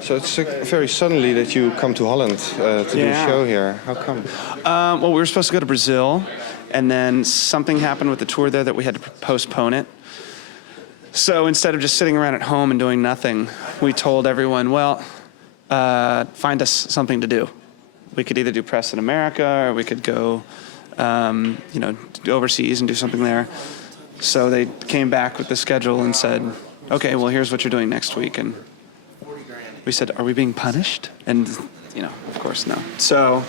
So it's very suddenly that you come to Holland to do a show here. How come? Well, we were supposed to go to Brazil, and then something happened with the tour there that we had to postpone it. So instead of just sitting around at home and doing nothing, we told everyone, well, find us something to do. We could either do press in America, or we could go, overseas and do something there. So they came back with the schedule and said, okay, well, here's what you're doing next week. And we said, are we being punished? And, of course, no. So,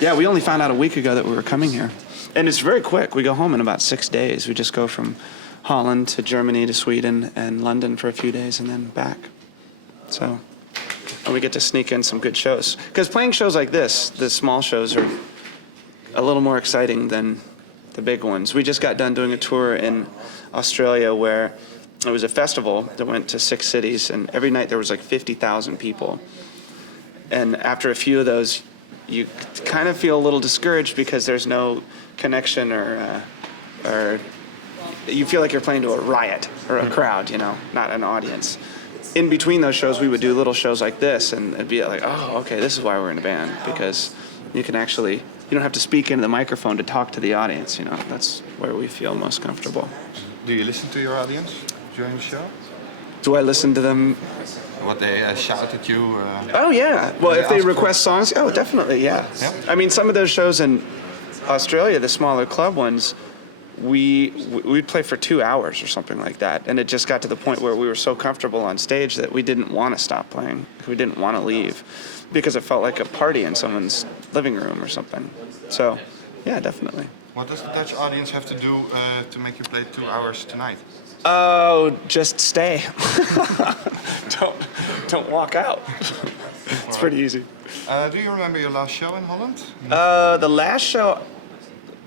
we only found out a week ago that we were coming here. And it's very quick. We go home in about 6 days. We just go from Holland to Germany to Sweden and London for a few days and then back. So, and we get to sneak in some good shows. Because playing shows like this, the small shows are a little more exciting than the big ones. We just got done doing a tour in Australia where it was a festival that went to 6 cities, and every night there was like 50,000 people. And after a few of those, you kind of feel a little discouraged because there's no connection or you feel like you're playing to a riot or a crowd, not an audience. In between those shows, we would do little shows like this, and it'd be like, oh, okay, this is why we're in a band, because you don't have to speak into the microphone to talk to the audience, That's where we feel most comfortable. Do you listen to your audience during the show? Do I listen to them? What they shout at you? Oh, yeah. Well, if they request songs, definitely, yeah. I mean, some of those shows in Australia, the smaller club ones, we'd play for 2 hours or something like that. And it just got to the point where we were so comfortable on stage that we didn't want to stop playing. We didn't want to leave because it felt like a party in someone's living room or something. So, yeah, definitely. What does the Dutch audience have to do to make you play 2 hours tonight? Oh, just stay. Don't walk out. It's pretty easy. Do you remember your last show in Holland? The last show,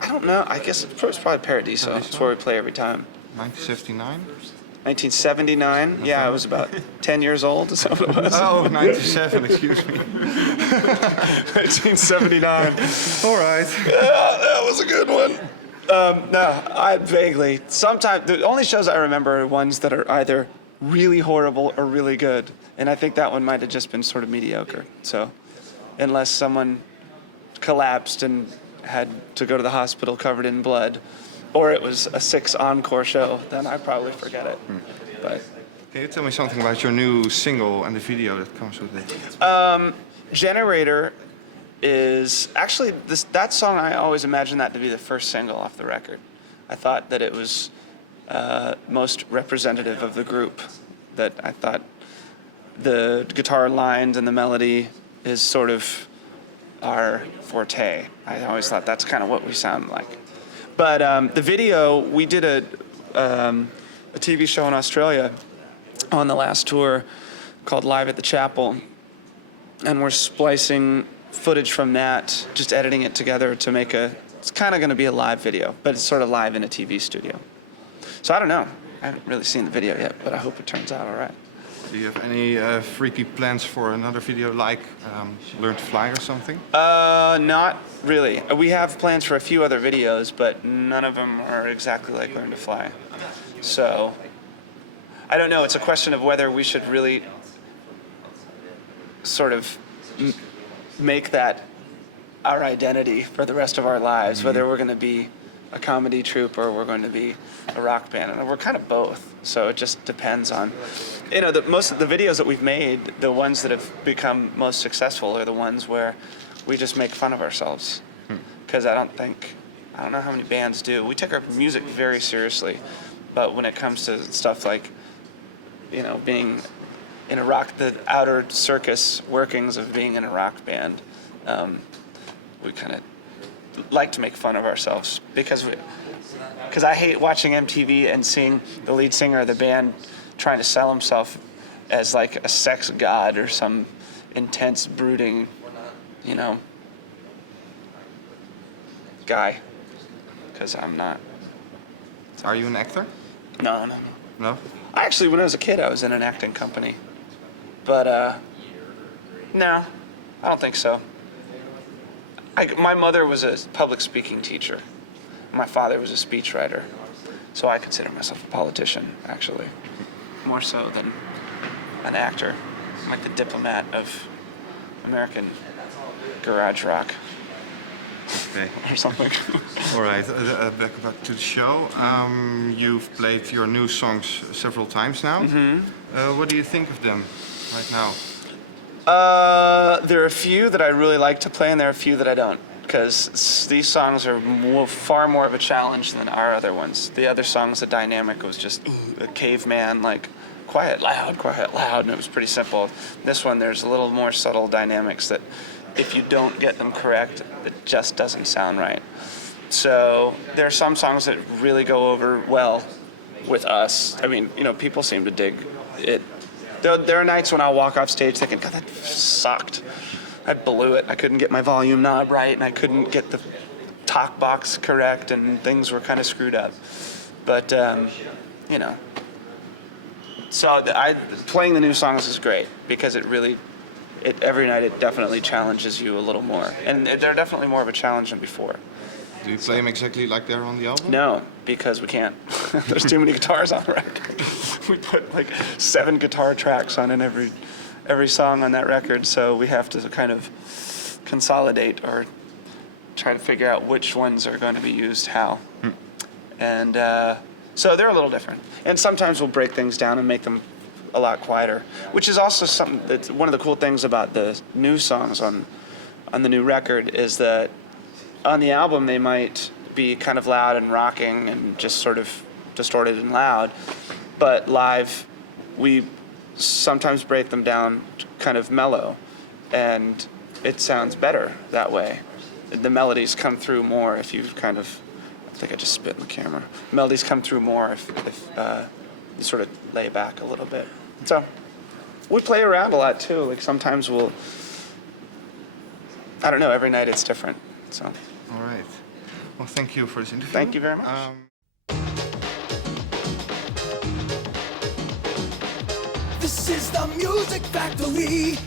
I don't know. I guess it was probably Paradiso. It's where we play every time. 1979? 1979? Yeah, I was about 10 years old, is that what it was? Oh, 97, excuse me. 1979. All right. Yeah, that was a good one. No, I vaguely. Sometimes, the only shows I remember are ones that are either really horrible or really good. And I think that one might have just been sort of mediocre. So, unless someone collapsed and had to go to the hospital covered in blood, or it was a 6 encore show, then I'd probably forget it. But can you tell me something about your new single and the video that comes with it? Generator is actually that song. I always imagined that to be the first single off the record. I thought that it was most representative of the group. That I thought the guitar lines and the melody is sort of our forte. I always thought that's kind of what we sound like. But the video, we did a TV show in Australia on the last tour called Live at the Chapel, and we're splicing footage from that, just editing it together to make it's kind of going to be a live video, but it's sort of live in a TV studio. So I don't know. I haven't really seen the video yet, but I hope it turns out all right. Do you have any freaky plans for another video like Learn to Fly or something? Not really. We have plans for a few other videos, but none of them are exactly like Learn to Fly. So I don't know. It's a question of whether we should really sort of make that our identity for the rest of our lives, whether we're going to be a comedy troupe or we're going to be a rock band. And we're kind of both. So it just depends on, most of the videos that we've made, the ones that have become most successful are the ones where we just make fun of ourselves. Because I don't know how many bands do. We take our music very seriously, but when it comes to stuff like, being in the outer circus workings of being in a rock band, we kind of like to make fun of ourselves because I hate watching MTV and seeing the lead singer of the band trying to sell himself as like a sex god or some intense, brooding, guy. Because I'm not. Are you an actor? No. No? Actually, when I was a kid, I was in an acting company. But, no, I don't think so. My mother was a public speaking teacher. My father was a speechwriter. So I consider myself a politician, actually. More so than an actor. I'm like the diplomat of American garage rock Okay. or something. All right. Back to the show. You've played your new songs several times now. What do you think of them right now? There are a few that I really like to play, and there are a few that I don't, because these songs are far more of a challenge than our other ones. The other songs, the dynamic was just a caveman, like quiet, loud, and it was pretty simple. This one, there's a little more subtle dynamics that if you don't get them correct, it just doesn't sound right. So there are some songs that really go over well with us. I mean, you know, people seem to dig it. There are nights when I'll walk off stage thinking, God, that sucked. I blew it. I couldn't get my volume knob right, and I couldn't get the talk box correct, and things were kind of screwed up. But, you know. So playing the new songs is great, because every night it definitely challenges you a little more. And they're definitely more of a challenge than before. Do you play them exactly like they're on the album? No, because we can't. There's too many guitars on the record. We put like 7 guitar tracks on in every song on that record, so we have to kind of consolidate or try to figure out which ones are going to be used how. And so they're a little different. And sometimes we'll break things down and make them a lot quieter, which is also something that's one of the cool things about the new songs on the new record, is that on the album they might be kind of loud and rocking and just sort of distorted and loud, but live we sometimes break them down kind of mellow, and it sounds better that way. The melodies come through more if you kind of, I think I just spit in the camera. Melodies come through more if you sort of lay back a little bit. So we play around a lot too. Like sometimes we'll, I don't know, every night it's different. So. All right. Well, thank you for this interview. Thank you very much. This is the Music Factory.